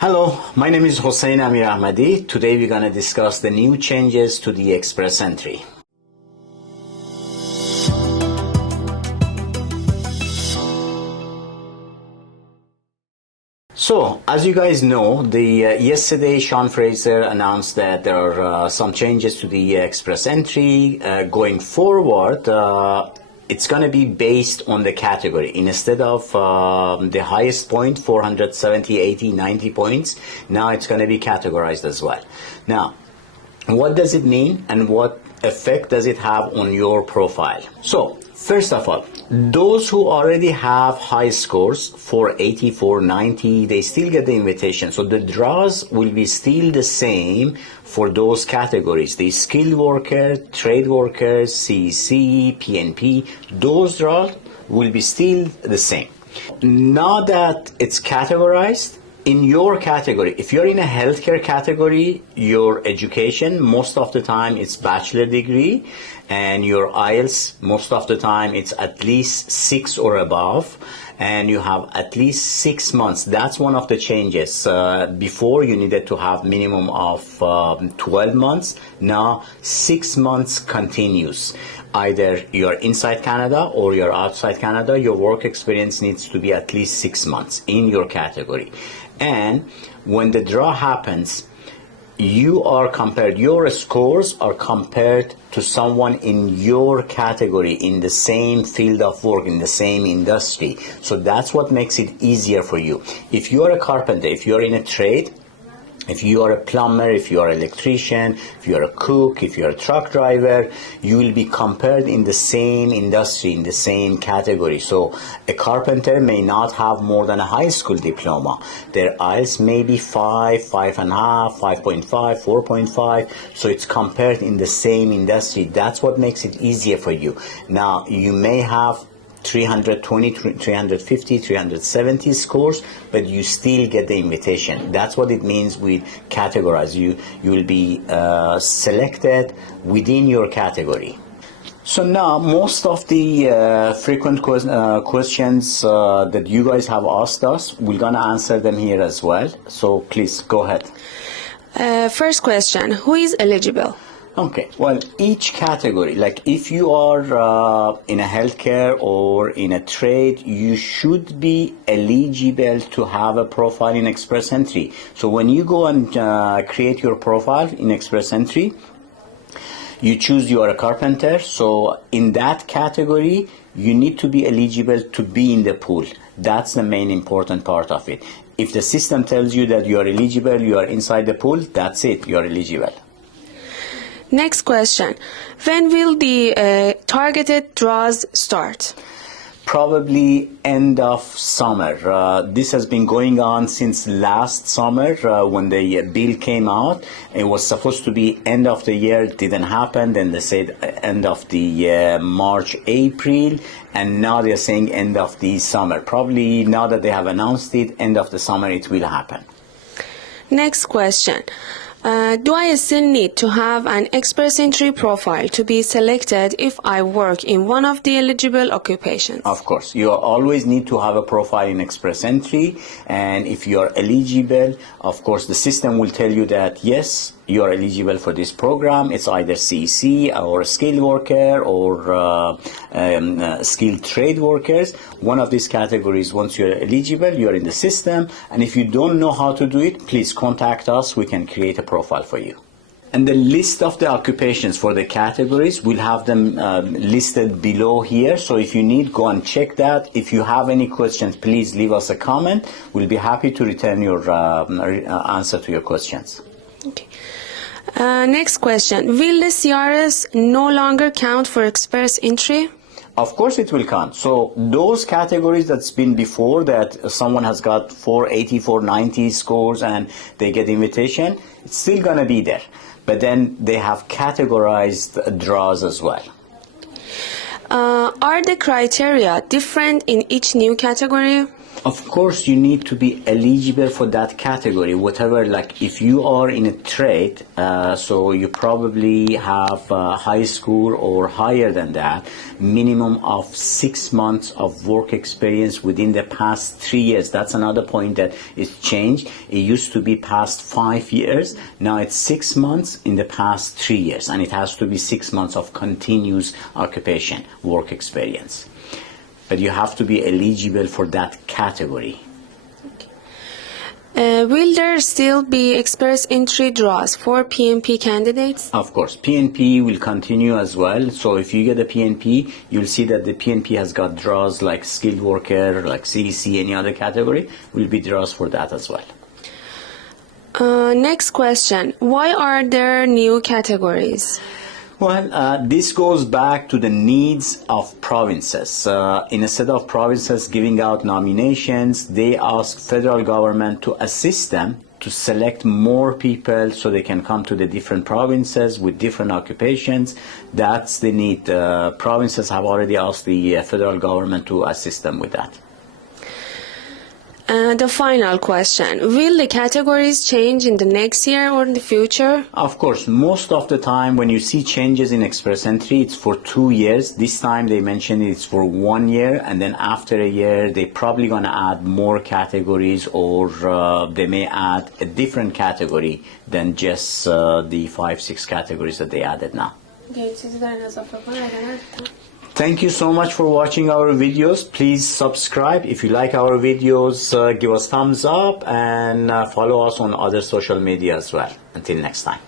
Hello, my name is Hossein Amir Ahmadi. Today we're going to discuss the new changes to the Express Entry. So, as you guys know, yesterday Sean Fraser announced that there are some changes to the Express Entry. Going forward, it's going to be based on the category. Instead of the highest point, 470, 80, 90 points, now it's going to be categorized as well. Now, what does it mean and what effect does it have on your profile? So, first of all, those who already have high scores, 480, 490, they still get the invitation. So the draws will be still the same for those categories. The skilled worker, trade workers, CEC, PNP, those draws will be still the same. Now that it's categorized, in your category, if you're in a healthcare category, your education, most of the time it's bachelor degree, and your IELTS, most of the time it's at least 6 or above, and you have at least 6 months. That's one of the changes. Before you needed to have minimum of 12 months. Now 6 months continuous. Either you're inside Canada or you're outside Canada, your work experience needs to be at least 6 months in your category. And when the draw happens, your scores are compared to someone in your category, in the same field of work, in the same industry. So that's what makes it easier for you. If you are a carpenter, if you're in a trade, if you are a plumber, if you are an electrician, if you are a cook, if you are a truck driver, you will be compared in the same industry, in the same category. So a carpenter may not have more than a high school diploma. Their IELTS may be 5, 5.5, 5.5, 4.5. So it's compared in the same industry. That's what makes it easier for you. Now, you may have 320, 350, 370 scores, but you still get the invitation. That's what it means with categorize. You will be selected within your category. So now, most of the frequent questions that you guys have asked us, we're going to answer them here as well. So please, go ahead. First question, who is eligible? Okay, well, each category, like if you are in a healthcare or in a trade, you should be eligible to have a profile in Express Entry. So when you go and create your profile in Express Entry, you choose you are a carpenter. So in that category, you need to be eligible to be in the pool. That's the main important part of it. If the system tells you that you are eligible, you are inside the pool, that's it, you are eligible. Next question. When will the targeted draws start? Probably end of summer. This has been going on since last summer when the bill came out. It was supposed to be end of the year. It didn't happen. Then they said end of the March, April. And now they're saying end of the summer. Probably now that they have announced it, end of the summer, it will happen. Next question. Do I still need to have an Express Entry profile to be selected if I work in one of the eligible occupations? Of course. You always need to have a profile in Express Entry, and if you are eligible, of course, the system will tell you that, yes, you are eligible for this program. It's either CEC or skilled worker or skilled trade workers. One of these categories, once you're eligible, you're in the system. And if you don't know how to do it, please contact us. We can create a profile for you. And the list of the occupations for the categories, we'll have them listed below here. So if you need, go and check that. If you have any questions, please leave us a comment. We'll be happy to return your answer to your questions. Okay. Next question. Will the CRS no longer count for Express Entry? Of course it will count. So those categories that's been before, that someone has got 480, 490 scores and they get invitation, it's still going to be there. But then they have categorized draws as well. Are the criteria different in each new category? Of course, you need to be eligible for that category. Whatever, like if you are in a trade, so you probably have high school or higher than that, minimum of 6 months of work experience within the past 3 years. That's another point that is changed. It used to be past 5 years. Now it's 6 months in the past 3 years, and it has to be 6 months of continuous occupation, work experience. But you have to be eligible for that category. Will there still be express entry draws for PNP candidates? Of course, PNP will continue as well. So if you get a PNP, you'll see that the PNP has got draws like skilled worker, like CDC, any other category, will be draws for that as well. Next question. Why are there new categories? Well, this goes back to the needs of provinces. In a set of provinces giving out nominations, they ask federal government to assist them to select more people so they can come to the different provinces with different occupations. That's the need. Provinces have already asked the federal government to assist them with that. The final question. Will the categories change in the next year or in the future? Of course, most of the time when you see changes in express entry, it's for 2 years. This time they mentioned it's for 1 year, and then after a year, they're probably going to add more categories, or they may add a different category than just the 5-6 categories that they added now. Thank you so much for watching our videos. Please subscribe. If you like our videos, give us thumbs up and follow us on other social media as well. Until next time.